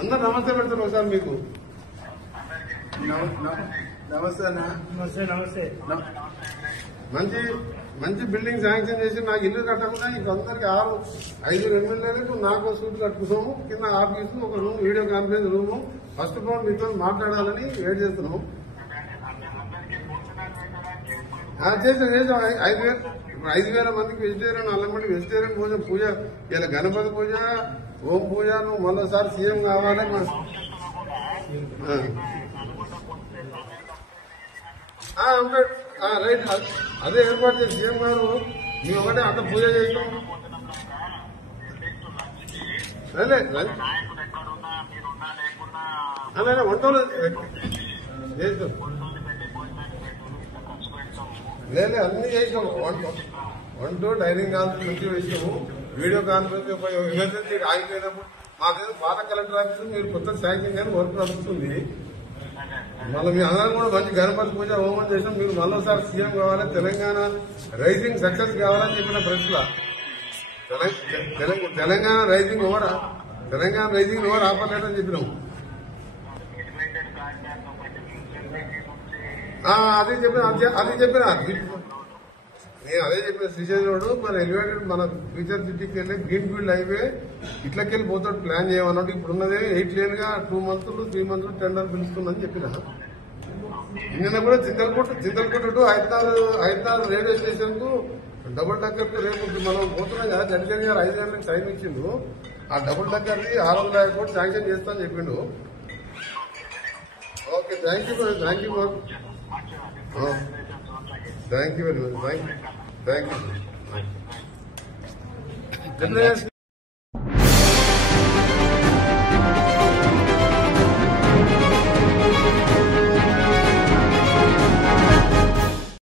అందరు నమస్తే పెడతారు ఒకసారి మీకు. నమస్తే అన్న. నమస్తే నమస్తే. మంచి మంచి బిల్డింగ్ శాంక్షన్ చేసి నాకు ఇల్లు కట్టకుండా ఇంకందరికి 5 ఎమ్మెల్యేలకు నాకు సూట్ కట్టుకున్నాము. కింద ఆఫీసు, ఒక room, video conference room. First of all మీతో మాట్లాడాలని వెయిట్ చేస్తున్నాము. చేసాం 5,000 మందికి వెజిటేరియన్, 4 మంది వెజిటేరియన్ భోజనం పూజ. ఇలా గణపతి పూజ, ఓం పూజ. నువ్వు మరోసారి సీఎం కావాలి. రైట్, అదే ఏర్పాటు చేసి సీఎం గారు మేము ఒకటే అంత పూజ చేయటం. అదే వంటలు చేస్తాం. లేదు అన్ని చేసాం. వంట డైనింగ్ హాల్ నుంచి వేసాము. వీడియో కాన్ఫరెన్స్ ఎమర్జెన్సీ ఆగిపోయినప్పుడు మాకేదో పాత కలెక్టర్ ఆఫీసు మీరు కొత్త శాంక్షన్ కానీ వర్క్ నడుస్తుంది. మళ్ళీ మీ అందరం కూడా మంచి గణపతి పూజ హోమం చేసాం. మీరు మళ్ళీసారి సీఎం కావాలి, తెలంగాణ రైజింగ్ సక్సెస్ కావాలని చెప్పిన ప్రెస్లా. తెలంగాణ రైజింగ్ ఓవర్ ఆపలేదని చెప్పినాము. అది చెప్పిన నేను అదే చెప్పిన శ్రీశైలం మన ఎలివేటెడ్ మన ఫ్యూచర్ సిటీకి వెళ్ళి గ్రీన్ ఫీల్డ్ హైవే ఇట్లకెళ్ళి పోతాడు ప్లాన్ చేయమన్నట్టు. ఇప్పుడున్నదే 8 లేన్ గా 2 మంత్స్ 3 మంత్స్ టెండర్ పిలుస్తుందని చెప్పిన. నిన్న కూడా చింతలకోట టు హైదరాబాద్ రైల్వే స్టేషన్ కు డబుల్ డక్కర్ కు రేపు మనం పోతున్నాం కదా. జడ్జి గారు 5 గంటలకు టైం ఇచ్చిండు. ఆ డబుల్ డక్కర్ ది 650 కోట్లు శాంక్షన్ చేస్తా అని చెప్పిండు. Okay, thank you very much. Thank you.